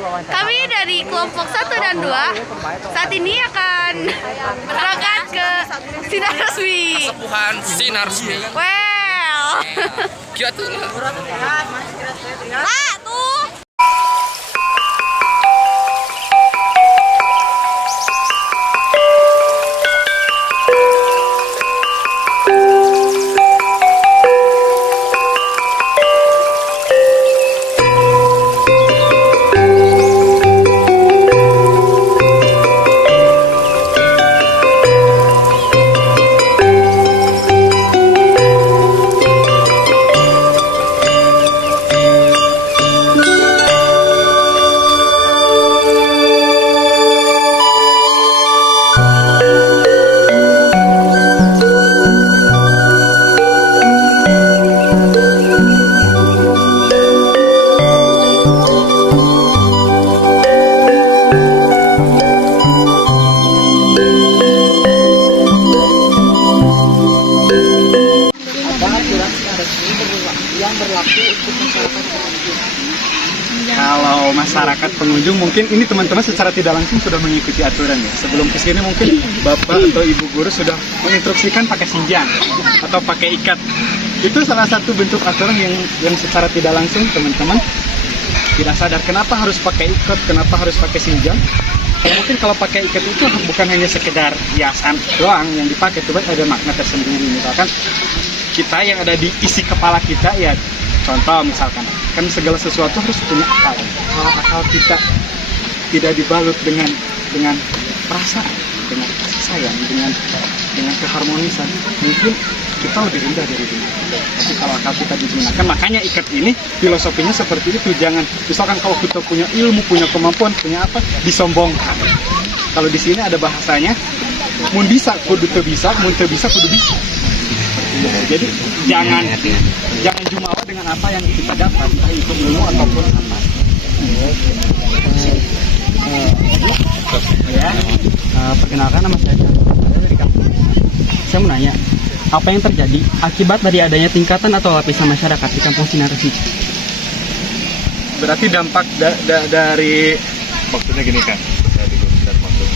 Kami dari kelompok 1 dan 2 saat ini akan berangkat ke Sinar Resmi. Kesepuhan Sinar Resmi. Well. Kia tuh. Ah, tuh. Kalau masyarakat pengunjung mungkin ini teman-teman secara tidak langsung sudah mengikuti aturan ya. Sebelum kesini mungkin bapak atau ibu guru sudah menginstruksikan pakai sinjang atau pakai ikat. Itu salah satu bentuk aturan yang secara tidak langsung teman-teman tidak sadar kenapa harus pakai ikat, kenapa harus pakai sinjang. Mungkin kalau pakai ikat itu bukan hanya sekedar hiasan doang yang dipakai, tapi ada makna tersendiri. Misalkan kita yang ada di isi kepala kita ya. Contoh misalkan, kan segala sesuatu harus punya akal. Kalau akal kita tidak dibalut dengan perasaan, dengan kasih sayang, dengan keharmonisan, mungkin kita lebih rendah dari dunia. Tapi kalau akal kita digunakan, makanya ikat ini filosofinya seperti itu. Jangan, misalkan kalau kita punya ilmu, punya kemampuan, punya apa, disombongkan. Kalau di sini ada bahasanya, mun bisa kudu teu bisa, mun teu bisa kudu bisa. Jadi jangan jumawa dengan apa yang kita dapat, entah itu ilmu ataupun apa. Perkenalkan, nama saya dari kampung. Saya mau nanya, apa yang terjadi akibat dari adanya tingkatan atau lapisan masyarakat di kampung Sinar Resmi? Berarti dampak dari maksudnya gini kan, saya dulu bisa maksud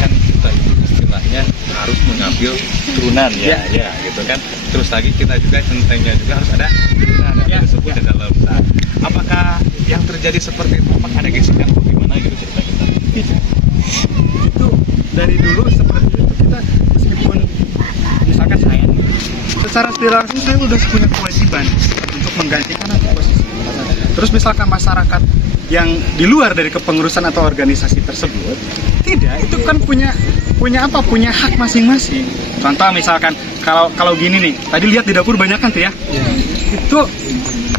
kan kita itu istilahnya harus mengambil turunan ya gitu kan. Terus lagi kita juga centengnya juga harus ada turunan yang disebut di dalam. Nah, apakah yang terjadi seperti itu? Apakah ada gesekan atau gimana gitu cerita kita? tidak. Itu dari dulu seperti itu kita, meskipun misalkan saya secara tidak langsung saya sudah punya kewajiban untuk menggantikan posisi. Terus misalkan masyarakat yang di luar dari kepengurusan atau organisasi tersebut, tidak, itu kan punya hak masing-masing. Contoh misalkan kalau gini nih, tadi lihat di dapur banyak kan tuh ya, itu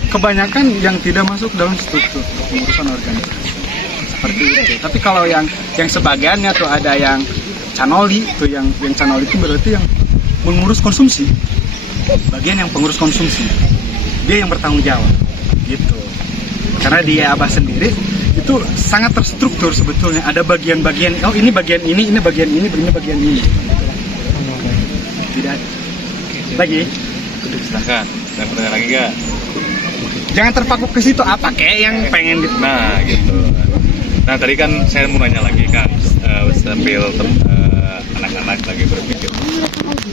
kebanyakan yang tidak masuk dalam struktur kepengurusan organisasi seperti itu. Tapi kalau yang sebagiannya tuh ada yang canoli, tuh yang canoli itu berarti yang mengurus konsumsi, bagian yang pengurus konsumsi, dia yang bertanggung jawab, gitu. Karena dia Abah sendiri itu sangat terstruktur sebetulnya. Ada bagian-bagian, oh ini bagian ini bagian ini bagian ini. Tidak ada. Lagi? Silahkan, saya pertanyaan lagi gak? Jangan terpaku ke situ, apa kayak yang pengen gitu. Nah gitu. Nah tadi kan saya mau nanya lagi kan, sambil anak-anak lagi berpikir.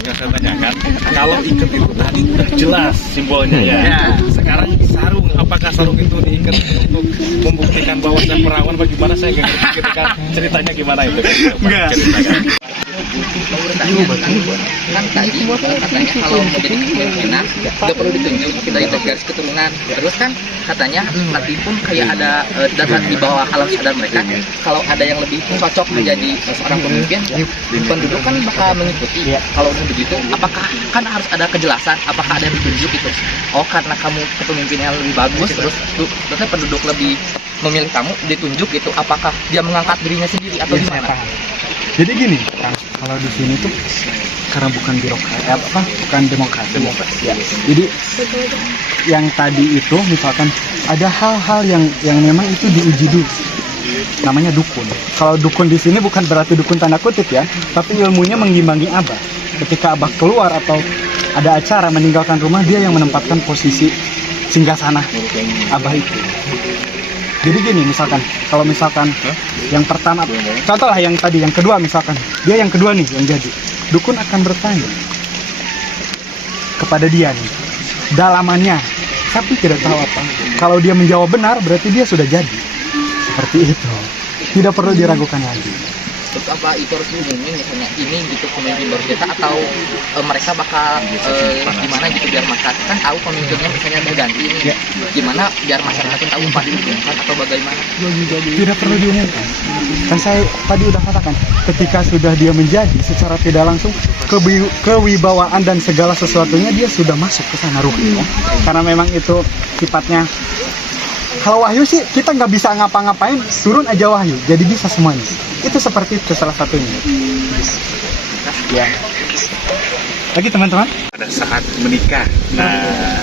Yang saya tanyakan, kalau ikat itu tadi udah jelas simbolnya ya. Sekarang sarung, apakah sarung itu diikat untuk membuktikan bahwa saya perawan? Bagaimana saya nggak ngerti gitu kan? Ceritanya gimana itu? Enggak. Kan tadi katanya kalau menjadi kepemimpinan nggak perlu ditunjuk, kita integrasi keturunan. Terus kan katanya nanti pun kayak ada data di bawah alam sadar mereka, kalau ada yang lebih cocok menjadi seorang pemimpin, penduduk kan bakal mengikuti. Kalau begitu, apakah kan harus ada kejelasan? Apakah ada yang ditunjuk itu? Oh, karena kamu kepemimpinannya lebih bagus, terusnya penduduk lebih memilih kamu, ditunjuk gitu. Apakah dia mengangkat dirinya sendiri atau gimana? Jadi gini, kalau di sini tuh karena bukan birokrasi, bukan demokrasi. Ya. Jadi yang tadi itu misalkan ada hal-hal yang memang itu diuji dulu. Namanya dukun. Kalau dukun di sini bukan berarti dukun tanda kutip ya, tapi ilmunya mengimbangi Abah. Ketika Abah keluar atau ada acara meninggalkan rumah, dia yang menempatkan posisi singgasana Abah itu. Jadi gini misalkan, kalau misalkan yang pertama, contoh lah yang tadi, yang kedua misalkan, dia yang kedua nih yang jadi, dukun akan bertanya kepada dia nih, dalamannya, tapi tidak tahu apa. Kalau dia menjawab benar, berarti dia sudah jadi. Seperti itu. Tidak perlu diragukan lagi. Terus apa itu harus diumumin misalnya ini gitu pemimpin baru kita atau mereka bakal gimana gitu biar masyarakat kan tahu pemimpinnya misalnya udah ganti ini gimana biar masyarakat tahu apa diumumkan atau bagaimana? Tidak perlu diumumkan. Kan saya tadi udah katakan, ketika sudah dia menjadi secara tidak langsung kewibawaan dan segala sesuatunya dia sudah masuk ke sana ruhnya. Karena memang itu sifatnya. Kalau wahyu sih kita nggak bisa ngapa-ngapain, turun aja wahyu, jadi bisa semuanya. Itu seperti itu salah satunya. Ya. Lagi teman-teman? Pada saat menikah. Nah,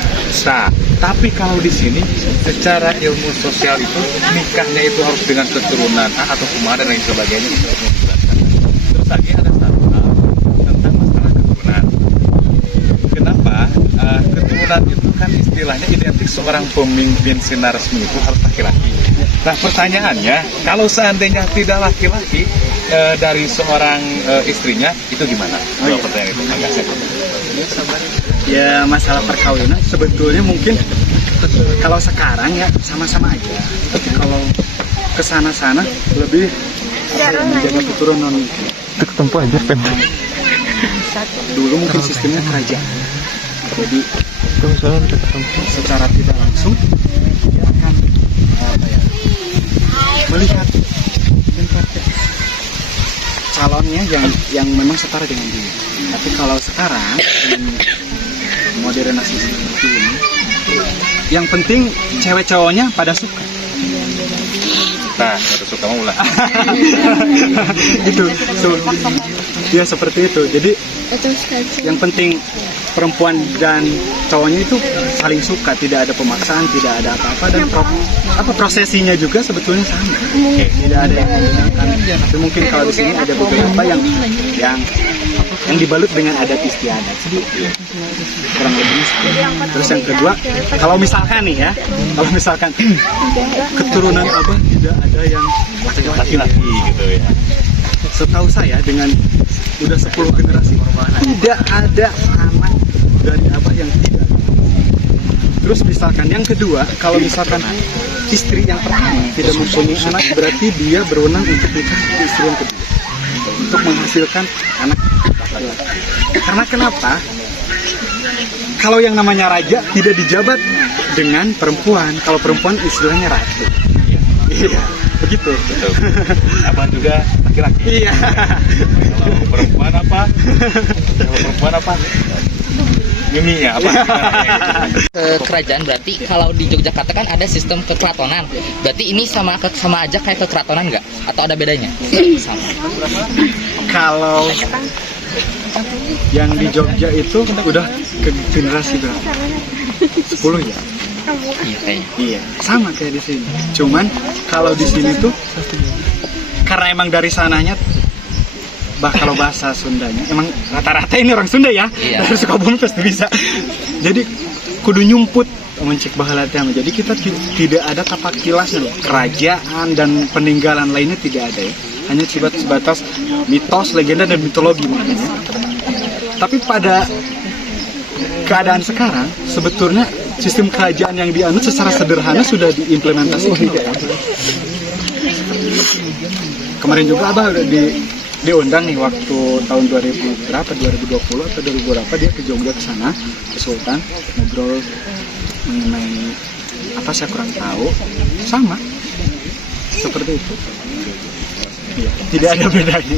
tapi kalau di sini secara ilmu sosial itu nikahnya itu harus dengan keturunan atau kumaha dan lain sebagainya. Terus lagi ada satu hal tentang masalah keturunan. Kenapa keturunan itu kan istilahnya identik seorang pemimpin sinar resmi itu harus laki-laki. Nah pertanyaannya, kalau seandainya tidak laki-laki dari seorang istrinya, itu gimana? Kalau pertanyaan itu agak saya. Ya masalah perkawinan sebetulnya mungkin kalau sekarang ya sama-sama aja. Tapi kalau kesana-sana lebih menjaga keturunan. Itu tempo aja pendek. Dulu mungkin sistemnya kerajaan. Jadi secara tidak langsung dia akan melihat calonnya yang memang setara dengan dia. Tapi kalau sekarang dengan modernisasi seperti ini, yang penting cewek cowoknya pada suka. Nah, pada suka mau ulah. Gitu. Ya seperti itu. Jadi yang penting perempuan dan cowoknya itu saling suka, tidak ada pemaksaan, tidak ada apa-apa, dan prosesinya juga sebetulnya sama. Tidak ada yang menggunakan. Tapi mungkin kalau di sini ada beberapa yang dibalut dengan adat istiadat. Jadi kurang lebihnya sama. Terus yang kedua, kalau misalkan nih ya, kalau misalkan keturunan abah tidak ada yang Laki-laki gitu ya. setahu saya dengan udah 10 generasi tidak ada anak dari abah yang tidak. Terus misalkan yang kedua, kalau misalkan istri yang pertama tidak mempunyai anak, berarti dia berwenang untuk nikah ke istri yang kedua untuk menghasilkan anak laki-laki. Karena kenapa? Kalau yang namanya raja tidak dijabat dengan perempuan. Kalau perempuan istilahnya ratu. Iya, begitu. Betul. Abang juga laki-laki. Iya. Kalau perempuan apa? Miminya apa? Kerajaan berarti kalau di Yogyakarta kan ada sistem kekeratonan. Berarti ini sama aja kayak kekeratonan nggak? Atau ada bedanya? Sama. Kalau yang di Jogja itu udah ke generasi berapa? 10 ya? Iya kayaknya. Iya, sama kayak di sini. Cuman kalau di sini tuh karena emang dari sananya kalau bahasa Sundanya emang rata-rata ini orang Sunda ya. Iya. Dari Sukabumi pasti bisa. Jadi kudu nyumput mencek bahala teh. Jadi kita tidak ada tapak kilas nih. Kerajaan dan peninggalan lainnya tidak ada ya. Hanya sebatas mitos, legenda dan mitologi makanya. Tapi pada keadaan sekarang sebetulnya sistem kerajaan yang dianut secara sederhana sudah diimplementasikan. Kemarin juga Abah udah diundang nih waktu tahun 2020 atau 2000 berapa dia ke Jogja ke sana ke Sultan ngobrol mengenai apa saya kurang tahu, sama seperti itu. Ya, tidak ada bedanya.